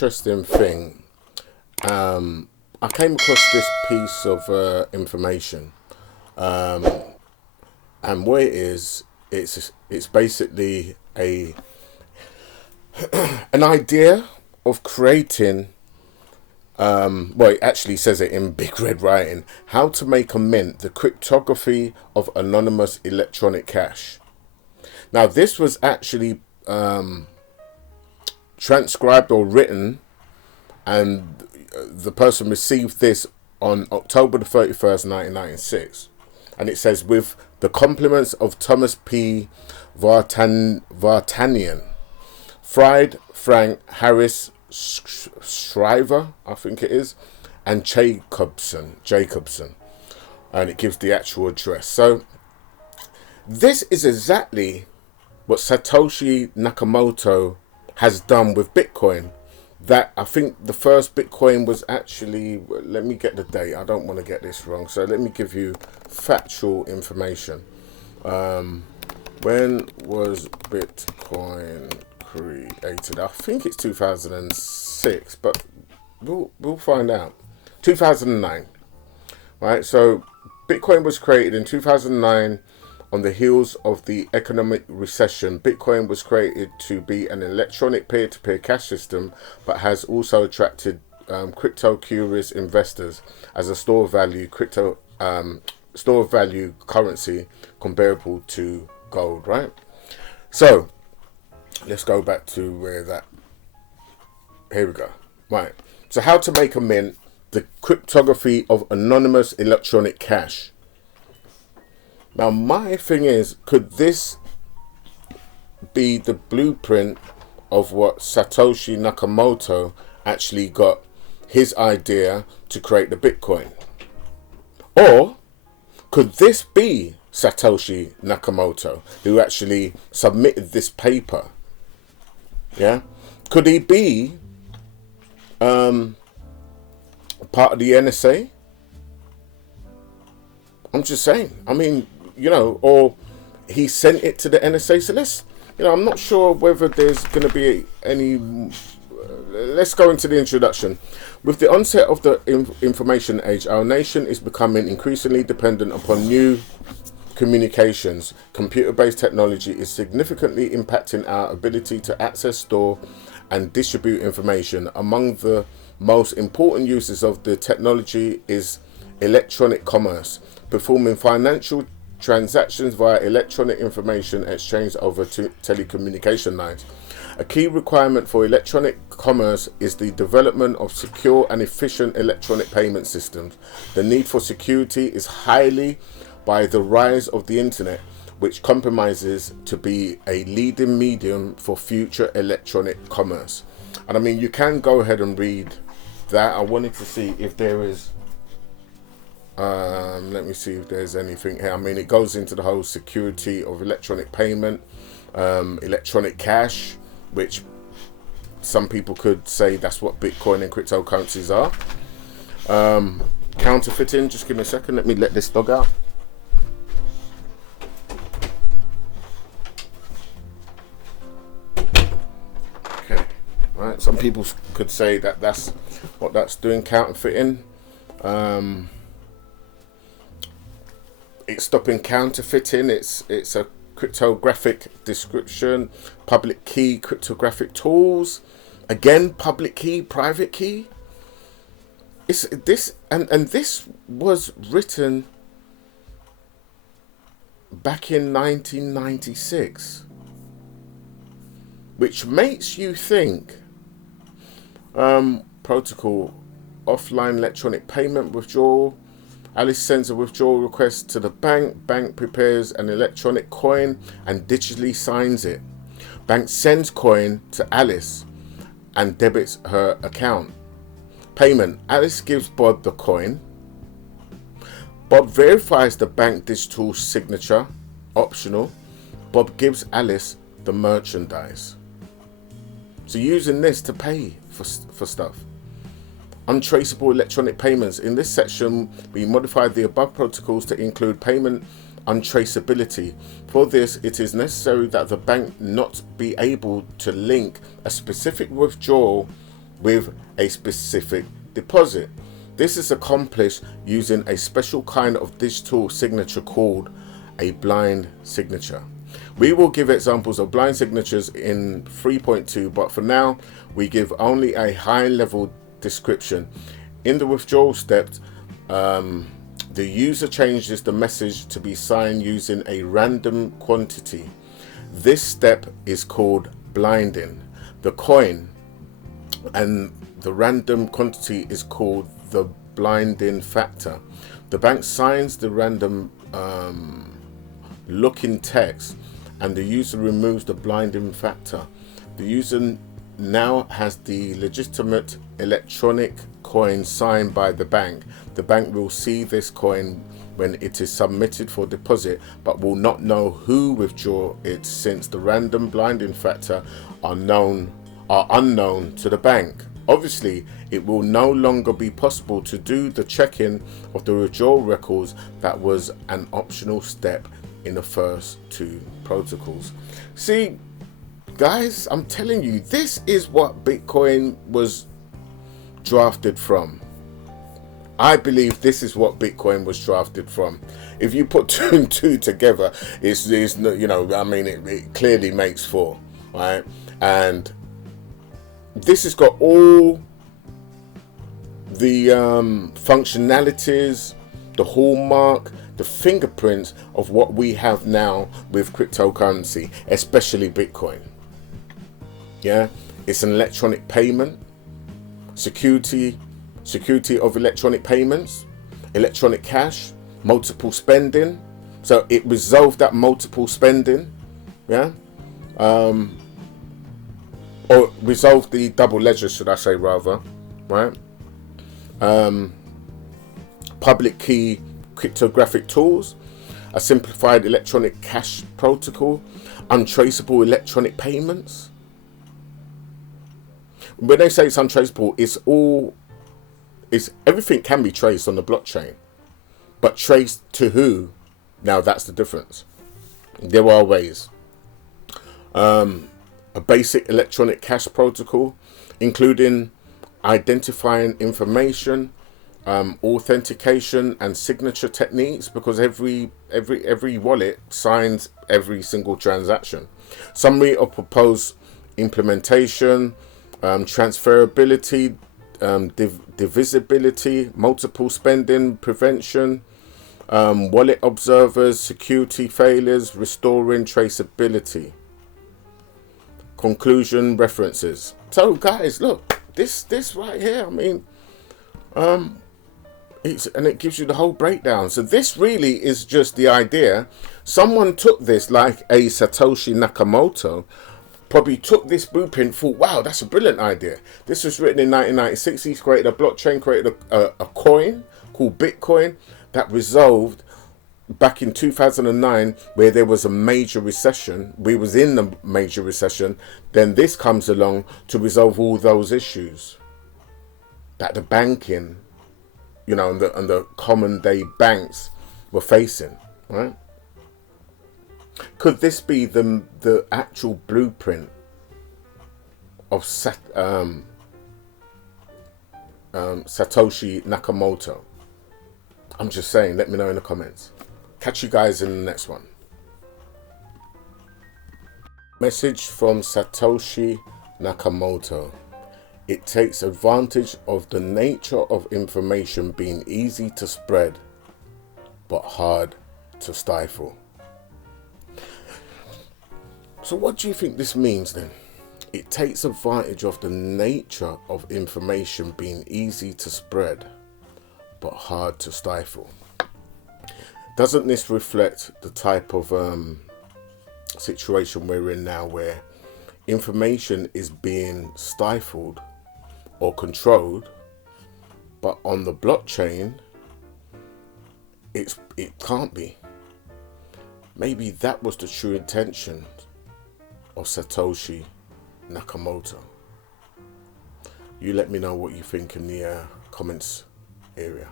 Interesting thing. I came across this piece of information, and what it is, it's basically a an idea of creating. Well, it actually says it in big red writing. How to make a mint: the cryptography of anonymous electronic cash. Now, this was actually transcribed or written, and the person received this on October the 31st, 1996. And it says, with the compliments of Thomas P. Vartanian, Fried, Frank, Harris, Shriver, I think it is, and Jacobson. And it gives the actual address. So this is exactly what Satoshi Nakamoto has done with Bitcoin. That I think the first Bitcoin was actually, let me get the date, I don't want to get this wrong, so let me give you factual information. When was Bitcoin created? I think it's 2006, but we'll find out. 2009, right? So Bitcoin was created in 2009 on the heels of the economic recession. Bitcoin was created to be an electronic peer-to-peer cash system, but has also attracted crypto-curious investors as a store of value currency comparable to gold, right? So let's go back to where that. Here we go. Right. So how to make a mint: the cryptography of anonymous electronic cash. Now, my thing is, could this be the blueprint of what Satoshi Nakamoto actually got his idea to create the Bitcoin? Or could this be Satoshi Nakamoto who actually submitted this paper? Yeah? Could he be part of the NSA? I'm just saying. I mean, or he sent it to the NSA. So I'm not sure whether there's going to be any. Let's go into the introduction. With the onset of the information age, our nation is becoming increasingly dependent upon new communications. Computer-based technology is significantly impacting our ability to access, store, and distribute information. Among the most important uses of the technology is electronic commerce, performing financial transactions via electronic information exchange over telecommunication lines. A key requirement for electronic commerce is the development of secure and efficient electronic payment systems. The need for security is highly by the rise of the internet, which compromises to be a leading medium for future electronic commerce. And I mean, you can go ahead and read that. I wanted to see if there is let me see if there's anything here. I mean, it goes into the whole security of electronic payment, electronic cash, which some people could say that's what Bitcoin and cryptocurrencies are. Counterfeiting, just give me a second, let me let this dog out. Okay, right, some people could say that that's what that's doing, counterfeiting. It's stopping counterfeiting. It's a cryptographic description, public key cryptographic tools. Again, public key, private key. It's this and this was written back in 1996, which makes you think protocol, offline electronic payment withdrawal. Alice sends a withdrawal request to the bank. Bank prepares an electronic coin and digitally signs it. Bank sends coin to Alice and debits her account. Payment: Alice gives Bob the coin. Bob verifies the bank digital signature, optional. Bob gives Alice the merchandise. So using this to pay for stuff. Untraceable electronic payments. In this section, we modified the above protocols to include payment untraceability. For this, it is necessary that the bank not be able to link a specific withdrawal with a specific deposit. This is accomplished using a special kind of digital signature called a blind signature. We will give examples of blind signatures in 3.2, but for now we give only a high level description. In the withdrawal step, the user changes the message to be signed using a random quantity. This step is called blinding. The coin and the random quantity is called the blinding factor. The bank signs the random looking text and the user removes the blinding factor. The user now has the legitimate electronic coin signed by the bank. The bank will see this coin when it is submitted for deposit, but will not know who withdraw it, since the random blinding factor are unknown to the bank. Obviously, it will no longer be possible to do the checking of the withdrawal records that was an optional step in the first two protocols. See, guys, I'm telling you, this is what Bitcoin was drafted from. I believe this is what Bitcoin was drafted from. If you put two and two together, it's you know, I mean, it clearly makes four, right? And this has got all the functionalities, the hallmark, the fingerprints of what we have now with cryptocurrency, especially Bitcoin. Yeah, it's an electronic payment, security of electronic payments, electronic cash, multiple spending. So it resolved that multiple spending, yeah, or resolved the double ledger, should I say, rather, right? Public key cryptographic tools, a simplified electronic cash protocol, untraceable electronic payments. When they say it's untraceable, everything can be traced on the blockchain, but traced to who? Now that's the difference. There are ways. A basic electronic cash protocol, including identifying information, authentication and signature techniques, because every wallet signs every single transaction. Summary of proposed implementation, transferability, divisibility, multiple spending prevention, wallet observers, security failures, restoring traceability. Conclusion, references. So guys, look, this right here, I mean, and it gives you the whole breakdown. So this really is just the idea. Someone took this, like a Satoshi Nakamoto, probably took this blueprint, thought, wow, that's a brilliant idea. This was written in 1996. He's created a blockchain, created a coin called Bitcoin that resolved back in 2009, where there was a major recession. We was in the major recession. Then this comes along to resolve all those issues that the banking, you know, and the common day banks were facing, right? Could this be the actual blueprint of Satoshi Nakamoto? I'm just saying, let me know in the comments. Catch you guys in the next one. Message from Satoshi Nakamoto. It takes advantage of the nature of information being easy to spread, but hard to stifle. So what do you think this means then? It takes advantage of the nature of information being easy to spread, but hard to stifle. Doesn't this reflect the type of situation we're in now, where information is being stifled or controlled, but on the blockchain it can't be? Maybe that was the true intention of Satoshi Nakamoto. You let me know what you think in the comments area.